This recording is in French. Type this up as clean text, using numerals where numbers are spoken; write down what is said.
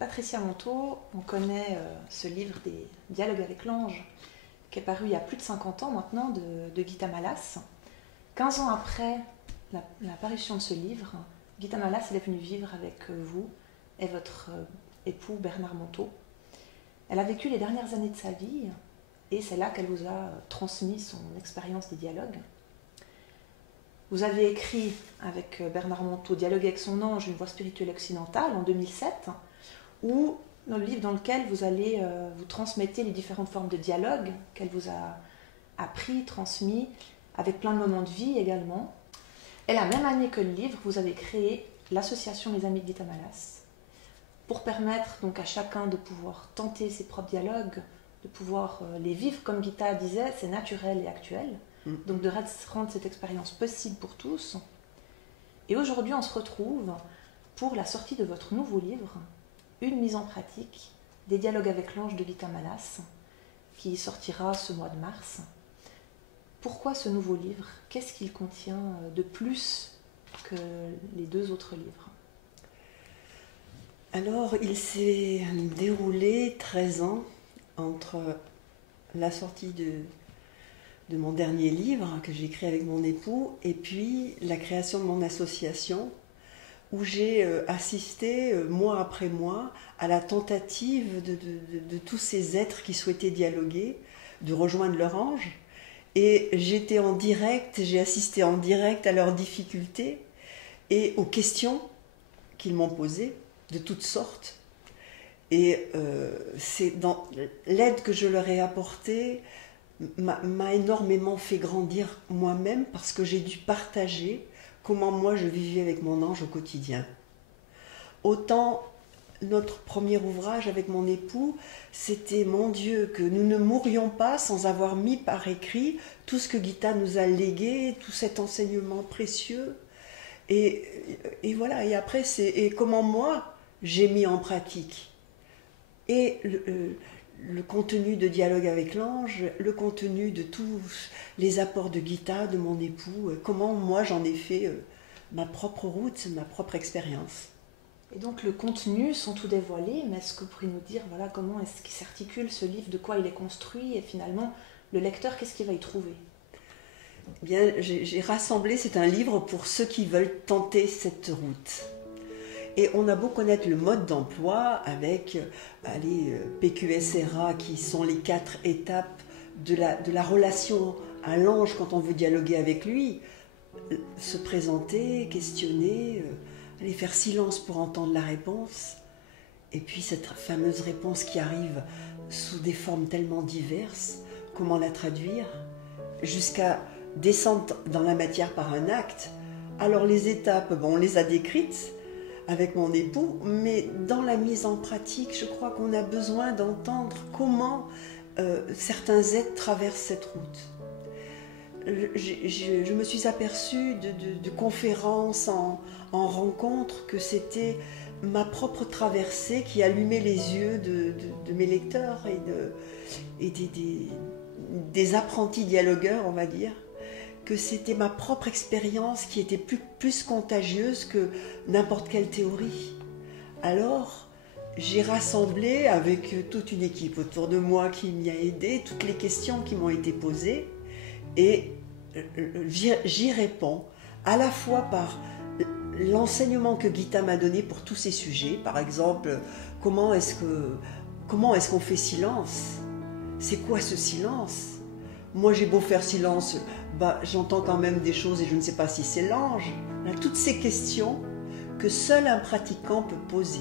Patricia Montaut, on connaît ce livre des Dialogues avec l'ange, qui est paru il y a plus de 50 ans maintenant, de Gita Malas. 15 ans après l'apparition de ce livre, Gita Malas elle est venue vivre avec vous et votre époux Bernard Montaut. Elle a vécu les dernières années de sa vie et c'est là qu'elle vous a transmis son expérience des dialogues. Vous avez écrit avec Bernard Montaut Dialogue avec son ange, une voie spirituelle occidentale en 2007, où dans le livre dans lequel vous allez vous transmettez les différentes formes de dialogue qu'elle vous a appris, transmis, avec plein de moments de vie également. Et la même année que le livre, vous avez créé l'association Les Amis de Gita Malas pour permettre donc à chacun de pouvoir tenter ses propres dialogues, de pouvoir les vivre comme Gita disait, c'est naturel et actuel. Donc de rendre cette expérience possible pour tous. Et aujourd'hui, on se retrouve pour la sortie de votre nouveau livre, une mise en pratique des dialogues avec l'ange de Gita Malas, qui sortira ce mois de mars. Pourquoi ce nouveau livre? Qu'est-ce qu'il contient de plus que les deux autres livres? Alors, il s'est déroulé 13 ans entre la sortie de mon dernier livre que j'ai écrit avec mon époux et puis la création de mon association où j'ai assisté mois après mois à la tentative de tous ces êtres qui souhaitaient dialoguer, de rejoindre leur ange. Et j'étais en direct, j'ai assisté en direct à leurs difficultés et aux questions qu'ils m'ont posées de toutes sortes. Et c'est dans l'aide que je leur ai apportée m'a énormément fait grandir moi-même parce que j'ai dû partager comment moi je vivais avec mon ange au quotidien. Autant notre premier ouvrage avec mon époux, c'était mon Dieu que nous ne mourions pas sans avoir mis par écrit tout ce que Gita nous a légué, tout cet enseignement précieux. Et voilà, et après c'est comment moi j'ai mis en pratique. Et le contenu de Dialogue avec l'ange, le contenu de tous les apports de Gita, de mon époux, comment moi j'en ai fait ma propre route, ma propre expérience. Et donc le contenu sont tout dévoilés, mais est-ce que vous pourriez nous dire voilà, comment est-ce qu'il s'articule ce livre, de quoi il est construit, et finalement le lecteur, qu'est-ce qu'il va y trouver? Eh bien, j'ai rassemblé, c'est un livre pour ceux qui veulent tenter cette route. Et on a beau connaître le mode d'emploi avec PQSRA qui sont les 4 étapes de la relation à l'ange quand on veut dialoguer avec lui, se présenter, questionner, aller faire silence pour entendre la réponse, et puis cette fameuse réponse qui arrive sous des formes tellement diverses, comment la traduire, jusqu'à descendre dans la matière par un acte. Alors les étapes, on les a décrites avec mon époux, mais dans la mise en pratique, je crois qu'on a besoin d'entendre comment certains êtres traversent cette route. Je me suis aperçue de conférences en rencontres que c'était ma propre traversée qui allumait les yeux de mes lecteurs et des apprentis dialogueurs, on va dire, que c'était ma propre expérience qui était plus contagieuse que n'importe quelle théorie. Alors, j'ai rassemblé avec toute une équipe autour de moi qui m'y a aidé, toutes les questions qui m'ont été posées, et j'y réponds à la fois par l'enseignement que Gita m'a donné pour tous ces sujets. Par exemple, comment est-ce qu'on fait silence? C'est quoi ce silence? Moi j'ai beau faire silence, j'entends quand même des choses et je ne sais pas si c'est l'ange. Toutes ces questions que seul un pratiquant peut poser.